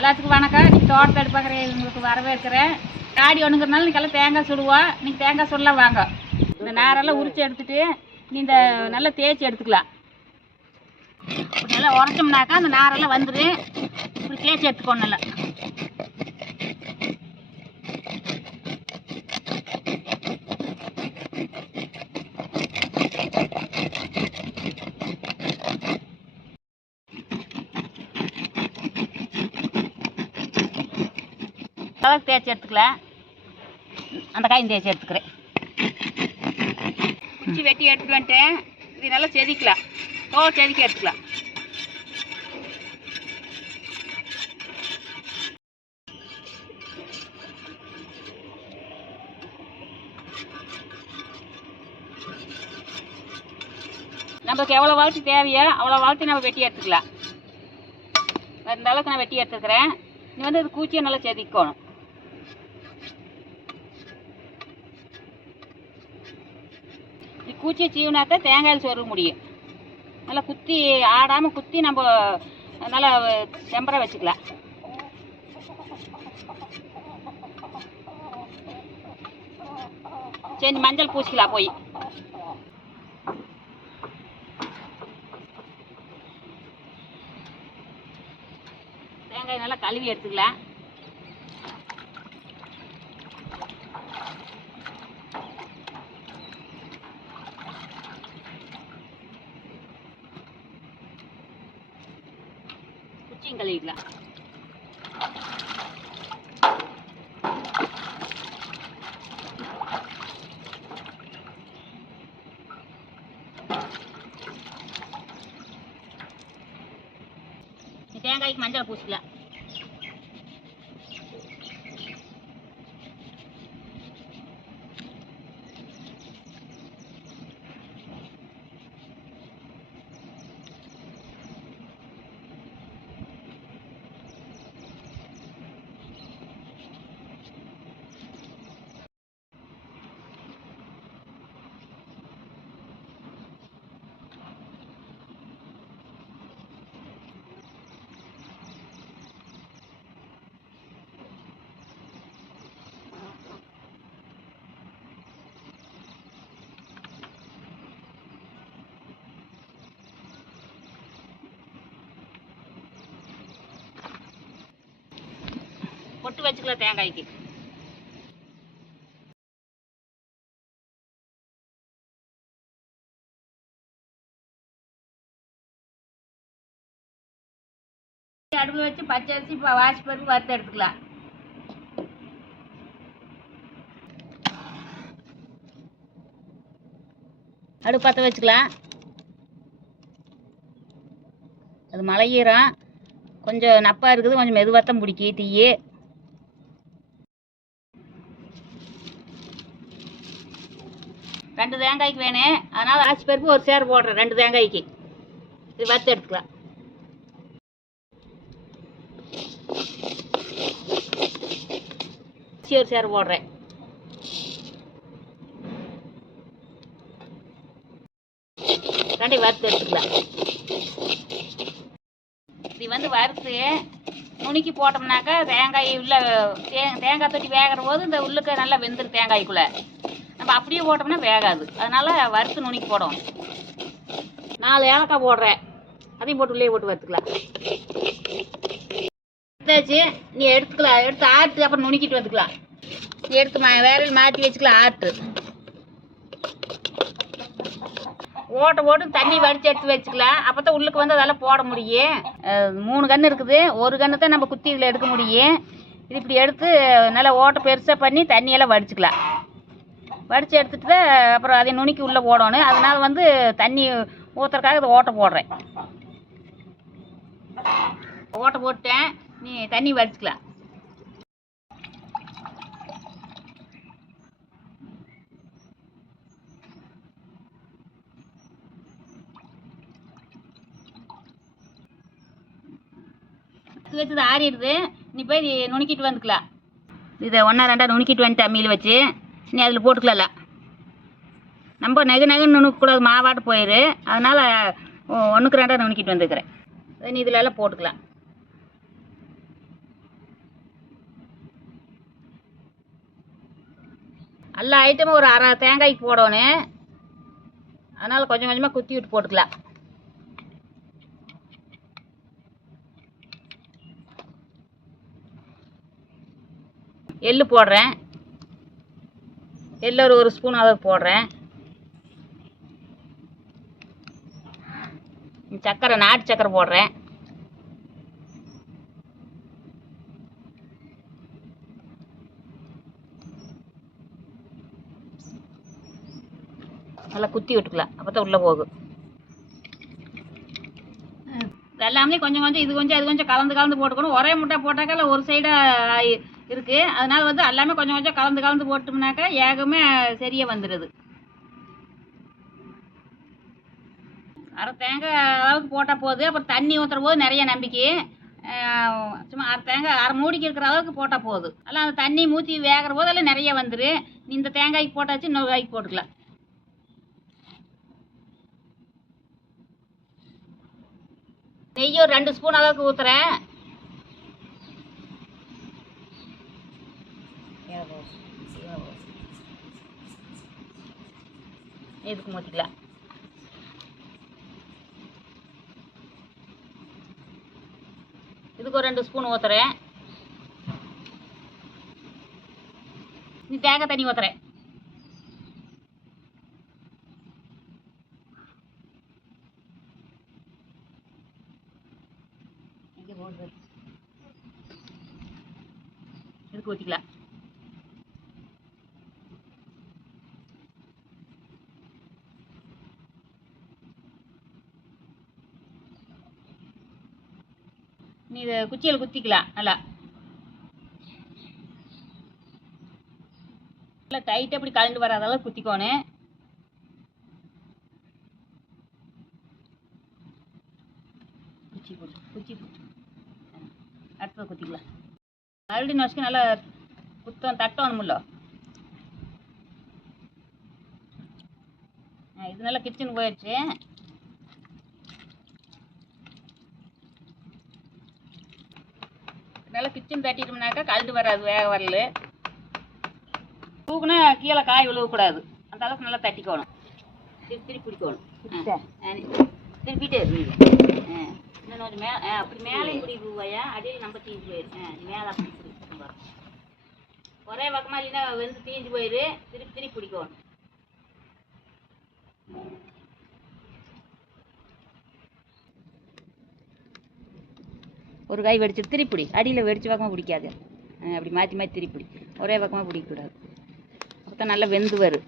எல்லாத்துக்கும் வணக்கம். இன்றைக்கி தோட்டத்தை எடுப்பாக்கிறேன், உங்களுக்கு வரவேற்கிறேன். காடி ஒன்றுங்கிறனால இன்றைக்கெல்லாம் தேங்காய் சுடுவோம். இன்றைக்கி தேங்காய் சுடலாம் வாங்க. இந்த நாரெல்லாம் உரித்து எடுத்துட்டு நீ இந்த நல்லா தேய்ச்சி எடுத்துக்கலாம். இப்படி நல்லா உரைச்சோம்னாக்கா அந்த நாரெல்லாம் வந்துடு. இப்படி தேய்ச்சி எடுத்துக்கணும் நல்லா. அளவுக்கு தேய்ச்சி எடுத்துக்கலாம். அந்த காயும் தேய்ச்சி எடுத்துக்கிறேன். குச்சி வெட்டி எடுத்துட்டு வந்துட்டேன். இது நல்லா செதிக்கலாம். தோல் செதுக்கி எடுத்துக்கலாம். நம்மளுக்கு எவ்வளோ வளர்ச்சி தேவையோ அவ்வளோ வளர்ச்சி நம்ம வெட்டி எடுத்துக்கலாம். இந்த அளவுக்கு நான் வெட்டி எடுத்துக்கிறேன். நீ வந்து இது பூச்சியை நல்லா செதுக்கணும். பூச்சியை சீவினாத்தான் தேங்காயில் சொருக முடியும். நல்லா குத்தி ஆடாமல் குத்தி நம்ம நல்லா செம்பரை வச்சுக்கலாம். சரி, மஞ்சள் பூசிக்கலாம் போய். தேங்காய் நல்லா கழுவி எடுத்துக்கலாம். குச்சியும் கழுவிக்கலாம். தேங்காய்க்கு மஞ்சள் பூசிக்கலாம். பொட்டு வச்சுக்கலாம் தேங்காய்க்கு. அடுப்பு வச்சு பச்சரிசி வாசி பருப்பு வறுத்து எடுத்துக்கலாம். அடுப்பு பற்ற வச்சுக்கலாம். அது மலையீரம் கொஞ்சம் நப்பாக இருக்குது, கொஞ்சம் மெதுவாத்தான் பிடிக்கி தீயே. 2 தேங்காய்க்கு வேணும். அதனால் ஆச்சி பருப்பு ஒரு சேர் போடுறேன். 2 தேங்காய்க்கு இது வறுத்து எடுத்துக்கலாம். ஒரு சேர் போடுறேன். ரெண்டையும் வறுத்து எடுத்துக்கலாம். இது வந்து வறுத்து நுணுக்கி போட்டோம்னாக்கா தேங்காய் உள்ள தேங்காய் தொட்டி வேகிற போது இந்த உள்ளுக்கு நல்லா வெந்துடும். தேங்காய்க்குள்ளே நம்ம அப்படியே போட்டோம்னா வேகாது. அதனால் வறுத்து நுணுக்கி போடும். 4 ஏலக்காய் போடுறேன். அதையும் போட்டு உள்ளே போட்டு வறுத்துக்கலாம். எடுத்தாச்சு. நீ எடுத்துக்கலாம். எடுத்து ஆட்டு அப்புறம் நுணுக்கிட்டு வந்துக்கலாம். நீ எடுத்து வேலையில் மாற்றி வச்சுக்கலாம். ஆட்டு ஓட்ட போட்டு தண்ணி வடித்து எடுத்து வச்சுக்கலாம். அப்போ தான் உள்ளுக்கு வந்து அதெல்லாம் போட முடியும். 3 கன்று இருக்குது. ஒரு கன்று தான் நம்ம குத்தி இதில் எடுக்க முடியும். இது இப்படி எடுத்து நல்லா ஓட்டை பெருசாக பண்ணி தண்ணியெல்லாம் வடிச்சுக்கலாம். வடித்து எடுத்துட்டு அப்புறம் அதை நுணுக்கி உள்ளே போடணும். அதனால் வந்து தண்ணி ஊற்றுறதுக்காக இதை ஓட்டை போடுறேன். ஓட்டை போட்டேன். நீ தண்ணி வடிச்சுக்கலாம். வச்சது ஆறிடுது. நீ போய் நுணுக்கிட்டு வந்துக்கலாம். இதை 1 2 நுணுக்கிட்டு வந்துட்டு அம்மியில் வச்சு நீ அதில் போட்டுக்கலாம். நம்ம நெகுன்னு நுணுக்கக்கூடாது, மாவாட்டு போயிடு. அதனால் 1க்கு 2 நுணுக்கிட்டு வந்துக்கிறேன். நீ இதில் எல்லாம் போட்டுக்கலாம். எல்லா ஐட்டமும் ஒரு அரை தேங்காய்க்கு போடணும். அதனால் கொஞ்சம் கொஞ்சமாக குத்தி விட்டு போட்டுக்கலாம். எள்ளு போடுறேன். எள்ளு ஒரு ஸ்பூன் அளவுக்கு போடுறேன். சர்க்கரை, நாட்டு சர்க்கரை போடுறேன். நல்லா குத்தி விட்டுக்கலாம், அப்போ தான் உள்ளே போகும். எல்லாமே கொஞ்சம் கொஞ்சம் இது கொஞ்சம் அது கொஞ்சம் கலந்து கலந்து போட்டுக்கணும். ஒரே முட்டை போட்டாக்கா ஒரு சைடாக இருக்குது. அதனால் வந்து எல்லாமே கொஞ்சம் கொஞ்சம் கலந்து கலந்து போட்டோம்னாக்கா ஏகமே சரியாக வந்துடுது. அரை தேங்காய் அளவுக்கு போட்டால் போகுது. அப்புறம் தண்ணி ஊற்றுற போது நிறைய நம்பிக்கை. சும்மா அரை தேங்காய் அரை மூடிக்கு இருக்கிற அளவுக்கு போட்டால் போகுது. எல்லாம் அந்த தண்ணி ஊற்றி வேகிற போதெல்லாம் நிறைய வந்துடும். இந்த தேங்காய்க்கு போட்டாச்சு இன்னொரு காய்க்கு போட்டுக்கலாம். நெய் ஒரு 2 ஸ்பூன் அளவுக்கு ஊற்றுறேன். இதுக்கு ஊற்றிக்கலாம். இதுக்கு ஒரு 2 ஸ்பூன் ஊற்றுறேன். நீ தேங்காய் தண்ணி ஊற்றுறேன். இதுக்கு ஊற்றிக்கலாம். நீ இதை குச்சியில் குத்திக்கலாம். நல்லா நல்லா டைட்டாக இப்படி கலந்து வராத அளவுக்கு குத்திக்கோணும். குச்சி போட்டு குச்சி போட்டு அடுத்தது குத்திக்கலாம். மறுபடியும் நசுக்கு நல்லா தட்டணும்ல. இது நல்லா கிச்சன் போயிடுச்சு. நல்லா கிச்சன் தட்டிட்டோம்னாக்கா கழுட்டு வராது, வேக வரல. தூக்குனா கீழே காய் விழுவக்கூடாது. அந்த அளவுக்கு நல்லா தட்டிக்கணும். திருப்பி பிடிக்கணும். திருப்பிட்டே இருக்கு. இன்னும் கொஞ்சம் அப்படி மேலே இப்படி போவாயா, அடியில் நம்ம தீஞ்சு போயிரு. மேலே அப்படி பிடிக்கும். ஒரே பக்கமாக இல்லைன்னா வந்து தீஞ்சு போயிரு. திருப்பி திருப்பி பிடிக்கணும். ஒரு காய் வெடிச்சு திருப்பிடி, அடியில் வெடிச்சு பக்கமாக பிடிக்காது. அப்படி மாற்றி மாற்றி திருப்பிடி, ஒரே பக்கமாக பிடிக்கக்கூடாது. அப்போ தான் நல்லா வெந்து வரும்.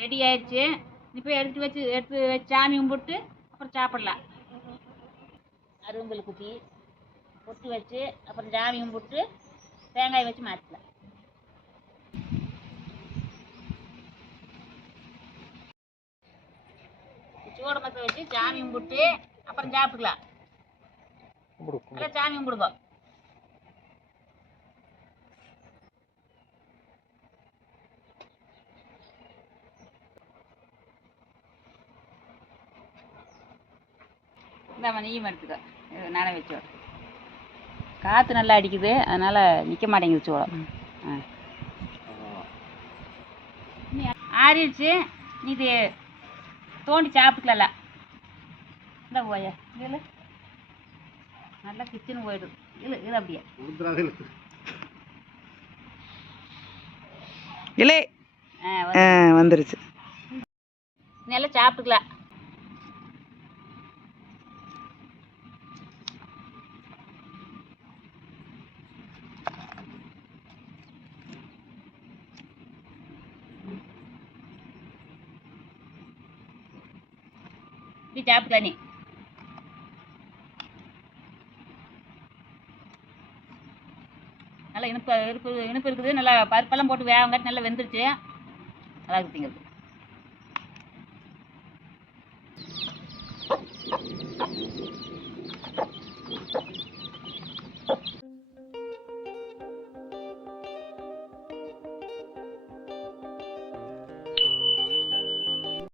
ரெடி ஆயிடுச்சு. இப்போ எடுத்து வச்சு சாமி கும்பிட்டு அப்புறம் சாப்பிடலாம். அரும்பல் குத்தி பொட்டு வச்சு அப்புறம் சாமி கும்பிட்டு தேங்காய் வச்சு மாற்றிக்கலாம். சூட மத்த வச்சு சாமி கும்பிட்டு அப்புறம் சாப்பிட்டுக்கலாம். நல்லா சாமி கும்பிடுங்க. இந்த நீயும் எடுத்துக்க. நானே வச்சு காற்று நல்லா அடிக்குது, அதனால் நிற்க மாட்டேங்குது சோளம். ஆறிடுச்சு. நீ இது தோண்டி சாப்பிட்டுக்கலாம். இந்த போய இல்லை நல்லா கிச்சனு போயிடும். இல்லை இல்லை அப்படியே இல்லை வந்துருச்சு. நல்லா சாப்பிட்டுக்கலாம். இப்படி சாப்பிட்டுக்கலாம். நீ நல்லா இனிப்பு இருக்குது. நல்லா பருப்பெல்லாம் போட்டு வேகங்காட்டி நல்லா வெந்துருச்சு. நல்லா இருக்குதுங்கிறது.